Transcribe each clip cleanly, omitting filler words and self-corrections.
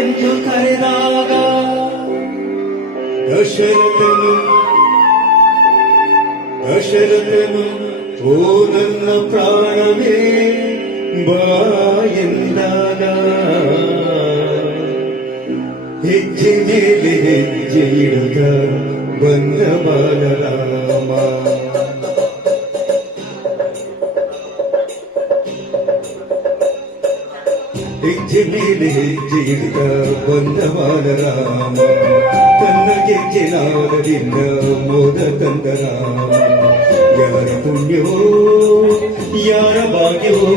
ಎಂದು ಕರೆದಾಗ ದಶರಥನು ಓ ನನ್ನ ಪ್ರಾಣವೇ ಬಾ ಎಂದಾಗ ಹೆಜ್ಜೆ ಮೇಲೆ ಹೆಜ್ಜೆ ಇಡುತ್ತ ಬಂದ ಬಾಲರಾಮ. ಹೆಜ್ಜೆ ಮೇಲೆ ಹೆಜ್ಜೆ ಇಡುತ್ತ ಬಂದ ಬಾಲರಾಮ, ತನ್ನ ಗೆಜ್ಜೆ ನಾದದಿಂದ ಮೋದ ತಂದ ರಾಮ. ಯಾರ ಪುಣ್ಯವೋ ಯಾರ ಭಾಗ್ಯವೋ,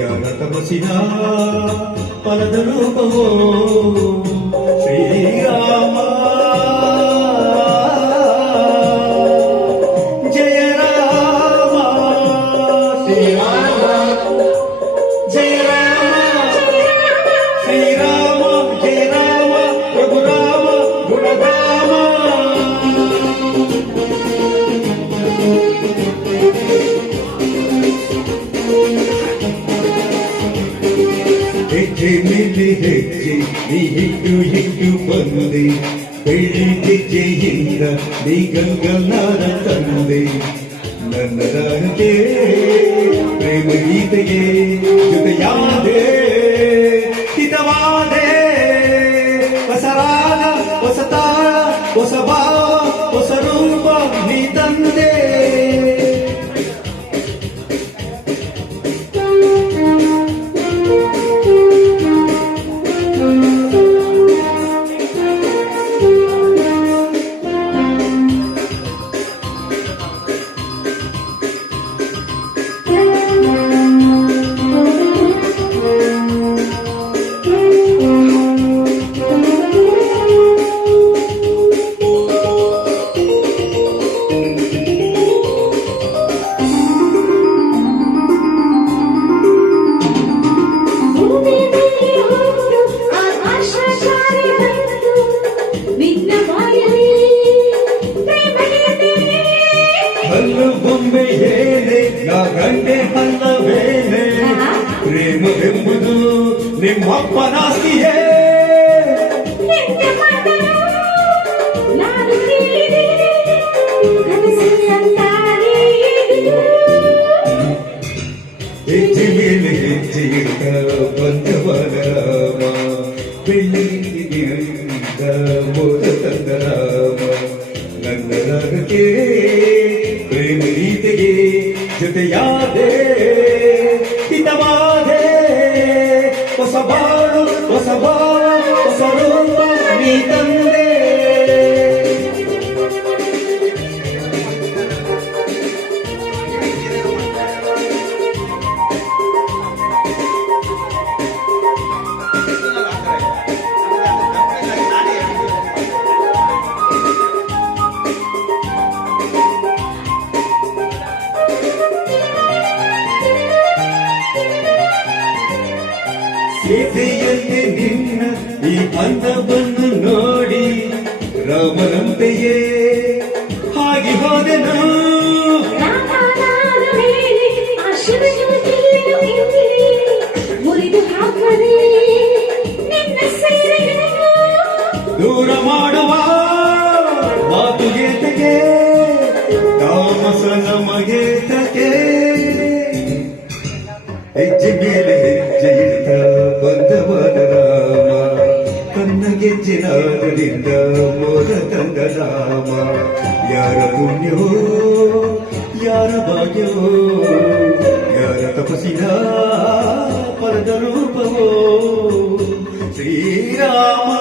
ಯಾರ ತಪಸ್ಸಿನ ಫಲದ ರೂಪವೋ ಶ್ರೀರಾಮ. ಜಯ ರಾಮ ಶ್ರೀರಾಮ, ಜಯ ರಾಮ ಶ್ರೀರಾಮ, ಜಯ ರಾಮ ಪ್ರಭು ರಾಮ ಗುಣಧಾಮ. ಹೆಜ್ಜೆ ಮೇಲೆ ಹೆಜ್ಜೆ ನೀ ಹಿಟ್ಟು ಹಿಟ್ಟು ಬಂದೆ, ಬೆಳ್ಳಿ ಹೆಜ್ಜೆಯಿಂದ ನೀ ಗಂಗನಾರ ತಂದೆ. ನನ್ನ ರಾಣಕ್ಕೆ ಪ್ರೇಮ ಗೀತೆಗೆ ಜೊತೆಯಾದೆ, ಹಿತವಾದೆ. ಹೊಸ ರಾಗ ಹೊಸ ತಾಳ ಹೊಸ ಭಾವ ಹೊಸ ರೂಪ ನೀ ತಂದೆ. ಹಲ್ಲು ಬೊಂಬೆ ಹೇಳೆ ನಾ ಗಂಡೆ ಹಲ್ಲವೇನೆ, ಪ್ರೇಮವೆಂಬುದು ನಿಮ್ಮಪ್ಪನಾಸ್ತಿಯೇ. ಹೆಜ್ಜೆ ಮೇಲೆ ಹೆಜ್ಜೆ ಇಟ್ಟ ಬಂದ ಬಾಲರಾಮ, ಬೆಳ್ಳಿಗಿಂತ ಮೋದ ತಂದ ರಾಮ. ನನ್ನ ರಾಗಕ್ಕೆ ಪ್ರೇಮ ಗೀತೆಗೆ ಜೊತೆಯಾದೆ, ಹಿತವಾದೆ. ಹೊಸ ಬಾಳು ಹೊಸ ಬಾಳ ಹೊಸ ರೂಪ ನೀ ತಂದೆ. ಸೀತೆಯಂತೆ ನಿನ್ನ ಈ ಅಂದವನ್ನು ನೋಡಿ ರಾಮನಂತೆಯೇ ಹಾಗೆ ಹೋದೆನು. ದೂರ ಮಾಡುವ ಮಾತುಗೇತಗೆ ತಾಮಸ ನಮಗೆ ತಗೆ. ಹೆಜ್ಜೆ ಮೇಲೆ ಹೆಜ್ಜೆ ಇಟ್ಟ ಬಂದ ಬಾಲರಾಮ, ತನ್ನ ಗೆಜ್ಜೆನಾದರಿಂದ ಮೋದ ತಂದ ರಾಮ. ಯಾರ ಪುಣ್ಯವೋ ಯಾರ ಭಾಗ್ಯವೋ, ಯಾರ ತಪಸ್ಸಿನ ಫಲದ ರೂಪವೋ ಶ್ರೀರಾಮ.